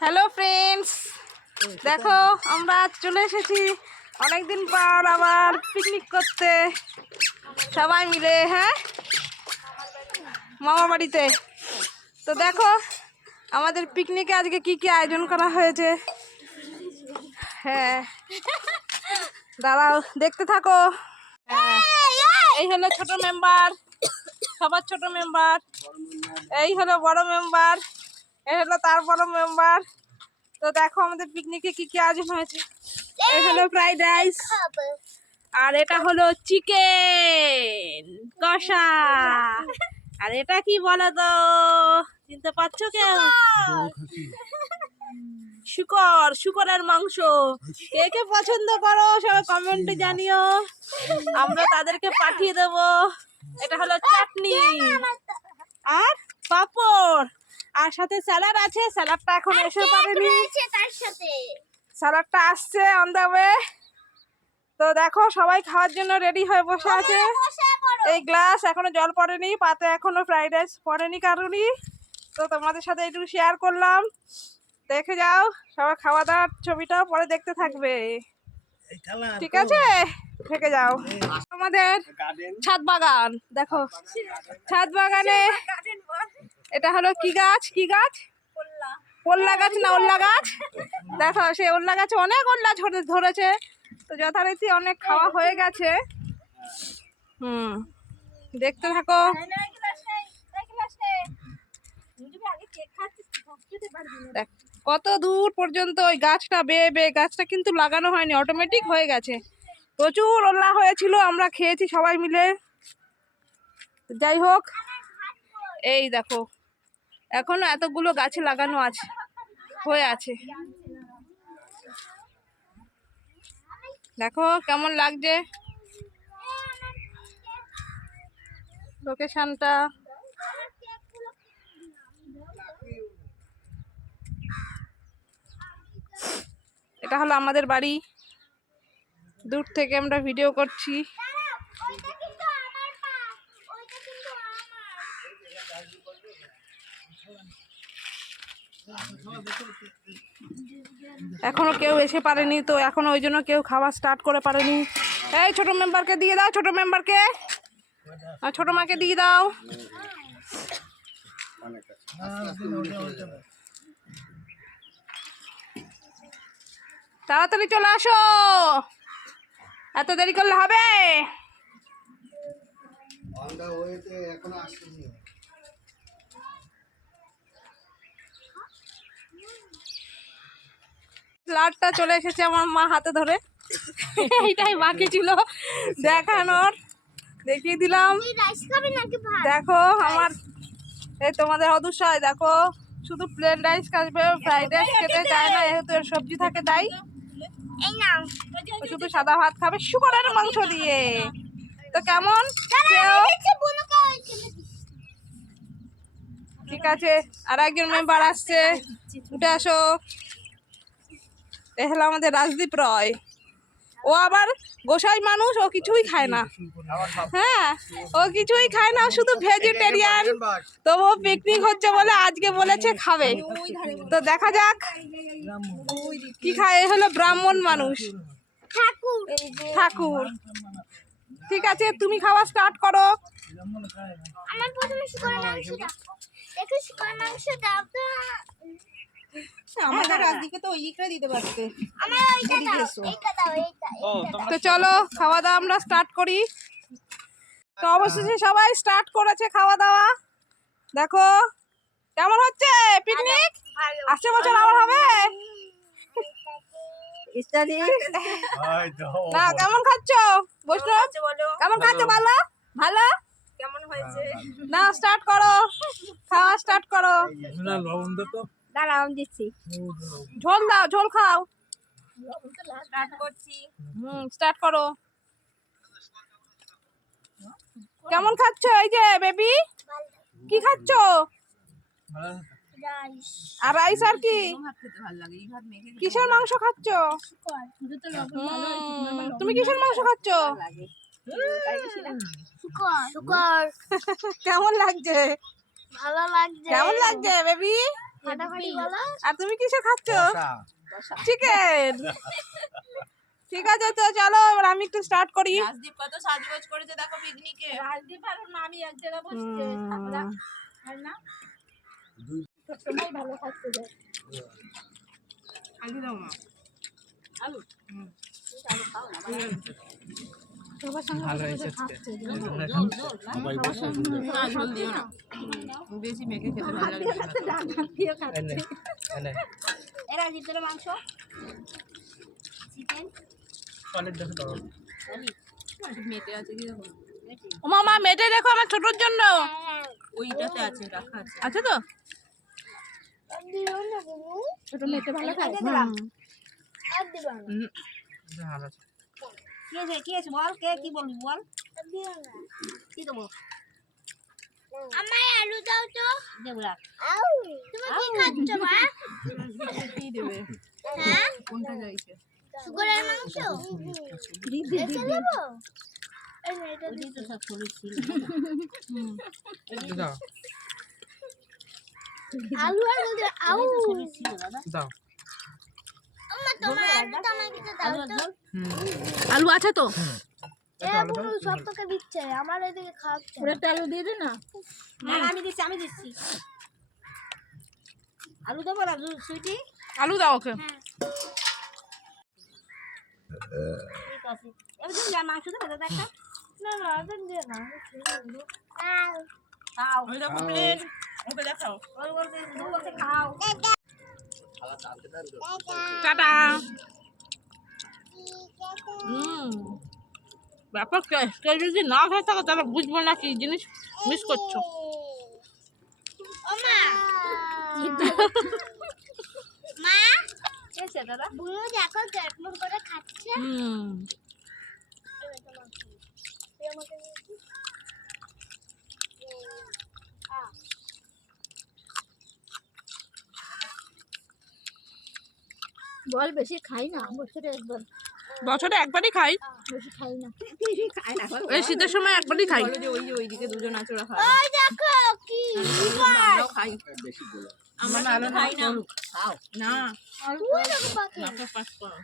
Hello friends, দেখো আমরা চলে এসেছি অনেকদিন পর আবার পিকনিক করতে সবাই মিলে। হ্যাঁ, মামা বাড়িতে। তো দেখো আমাদের পিকনিকে আজকে কি কি আয়োজন করা হয়েছে। হ্যাঁ, দাঁড়াও দেখতে থাকো। হ্যাঁ, এই হলো ছোট মেম্বার, সবার ছোট মেম্বার। এই হলো বড় মেম্বার, এই হলো তার বড় মেম্বার। তো দেখো আমাদের পিকনিকে কি কি আয়োজন হয়েছে। এই হলো ফ্রাইড রাইস, আর এটা হলো চিকেন কষা, আর এটা কি বলো তো, চিনতে পারছো কেউ? শুকরের মাংস। কে কে পছন্দ করো সবাই কমেন্টে জানিও, আমরা তাদেরকে পাঠিয়ে দেবো। এটা হলো চাটনি আর পাঁপড়, আর সাথে স্যালাড আছে। স্যালাডটা এখন এসে পারেনি, স্যালাডটা আসছে অন দ্য ওয়ে। তো দেখো সবাই খাওয়ার জন্য রেডি হয়ে বসে আছে। এই গ্লাস এখনো জল পড়েনি, পাতে এখনো ফ্রাইড রাইস পড়েনি কারণই। তো তোমাদের সাথে একটু শেয়ার করলাম, দেখে যাও। সবাই খাওয়া দাওয়ার ছবিটাও পরে দেখতে থাকবে, ঠিক আছে? থেকে যাও। আমাদের ছাদ বাগান দেখো, ছাদ বাগানে এটা হলো কি গাছ, কি গাছ? ওল্লা গাছ না ওল্লা গাছ। দেখো সেই ওল্লা গাছে অনেক ওল্লা ধরেছে। তো যথারীতি অনেক খাওয়া হয়ে গেছে। দেখতে থাকো। কত দূর পর্যন্ত ওই গাছটা বেয়ে বেয়ে, গাছটা কিন্তু লাগানো হয়নি, অটোমেটিক হয়ে গেছে। প্রচুর ওল্লা হয়েছিল, আমরা খেয়েছি সবাই মিলে। যাই হোক, এই দেখো এখনো এতগুলো গাছে লাগানো আছে, হয়ে আছে। দেখো কেমন লাগছে লোকেশনটা। এটা হলো আমাদের বাড়ি, দূর থেকে আমরা ভিডিও করছি। এখনো কেউ এসে পারেনি, তো এখনো ওই জন্য কেউ খাওয়া স্টার্ট করে পারেনি। এই ছোট মেম্বারকে দিয়ে দাও, ছোট মেম্বারকে, ছোট মাকে দিয়ে দাও। তাড়াতাড়ি চলে আসো, এত দেরি করলে হবে? লাডটা চলে এসেছে আমার মা হাতে ধরে, এইটাই বাকি ছিল দেখানোর, দেখিয়ে দিলাম। দেখো আমার এই তোমাদের অদূষায়, দেখো শুধু প্লেন রাইস খাবে, ফ্রাইড রাইস খেতে চায় না, যেহেতু এর সবজি থাকে তাই। শুধু সাদা ভাত খাবে শুকরের মাংস দিয়ে। তো কেমন? ঠিক আছে, আর একজন মেম্বার আসছে, উঠে আসো। এ হলো আমাদের রাজদীপ রয়, ও আবার গোসাই মানুষ, ও কিছুই খায় না। হ্যাঁ, ও কিছুই খায় না, শুধু ভেজিটেরিয়ান। তবু পিকনিক হচ্ছে বলে আজকে বলেছে খাবে। তো দেখা যাক কি খায়। এ হলো ব্রাহ্মণ মানুষ, ঠাকুর। ঠিক আছে, তুমি খাওয়া স্টার্ট করো। আমার প্রথমে শুকরের মাংস দাও, দেখো শুকরের মাংস দাও তো। আমাদের রাজদিকে তো ওইটা দিতে পারতে। আমার ওইটা দাও, এইটা দাও, এইটা। তো চলো খাওয়া দাওয়া আমরা স্টার্ট করি। তো অবশেষে সবাই স্টার্ট করেছে খাওয়া দাওয়া। দেখো কেমন হচ্ছে পিকনিক, আসছে বছর আবার হবে। না কেমন খাচ্ছ বৈষ্ণব, কেমন খাচ্ছ? ভালো ভালো, কেমন হয়েছে? না স্টার্ট করো, খাওয়া স্টার্ট করো। দাঁড়াও আমি দিচ্ছি, ঝোল দাও, ঝোল খাও। স্টার্ট করছি। স্টার্ট করো। কেমন খাচ্ছ? এই যে বেবি কি খাচ্ছ? আর রাইস আর কি? কিসের মাংস খাচ্ছ? তুমি কিসের মাংস খাচ্ছ? শুকর। কেমন লাগছে? ভালো লাগছে। কেমন লাগছে বেবি? ফাটাফাটি বলো আর তুমি কিসে খাচ্ছ? চিকেন। ঠিক আছে, তো চলো এবার আমি একটু স্টার্ট করি। রাজদীপ কত সাজগোজ করেছে দেখো পিকনিকে। রাজদীপ আর ওর মামি এক জায়গায় বসছে আমরা আর না সবাই ভালো খাচ্ছে যায় আলু দাও মা। আলু সবার সঙ্গে বসে খাচ্ছে না ঝোল দিও না, বেশি মেখে খেতে ভালো লাগে না। দিয়ে খাচ্ছে এরা জিতলে মাংস চিকেন মেটে আছে কি দেখো, ও মামা মেটে রেখো আমার ছোটর জন্য। ওইটাতে আছে, রাখা আছে। আছে তো? ছোট মেয়েটা ভালো খায় আর দিবা না কি আছে বল কে কি বলবি বল কি দেবো আমায় আলু দাও তো দেব রাখ তুমি কি খাচ্ছ মা কি দেবে? হ্যাঁ কোনটা চাইছে? শুকরের মাংস দিদি দেব এই না এটা ওই তো সব শরীর ছিল। আলু আর বলতে আউ শরীর ছিল দাদা। দাও আম্মা তোমার আলু তো আমাকে তো দাও তো আলু আছে তো? এ বুনু সব তোকে দিচ্ছে আমার এদিকে খাচ্ছে পুরো আলু দিয়ে দে না না আমি দিচ্ছি আলু দেবো না সুইটি আলু দাও ওকে। ঠিক আছে এবার তুমি যা মাংস দেবে দাদা একটা না না আদন দিয়ে না খাও ওই দেখো প্লেট, ওকে দেখাও। ওই বলতে খাও টাটা। ব্যাপার কেউ যদি না খেয়ে থাকো তাহলে বুঝবো না কি জিনিস মিস করছো। ওমা মা এসে দাদা বুনু দেখো চটমট করে খাচ্ছে বল বেশি খাই না বছরে একবার বছরে একবারই খাই, বেশি খাই না এই শীতের সময় একবারই খাই। বলো যে ওই যে ওইদিকে দুজন আছে ওরা খায়। ওই দেখো কি আমরাও খাই। আমরা আলু খাই না। খাও না, তুই দেখো পাখি নাকে পাস করো।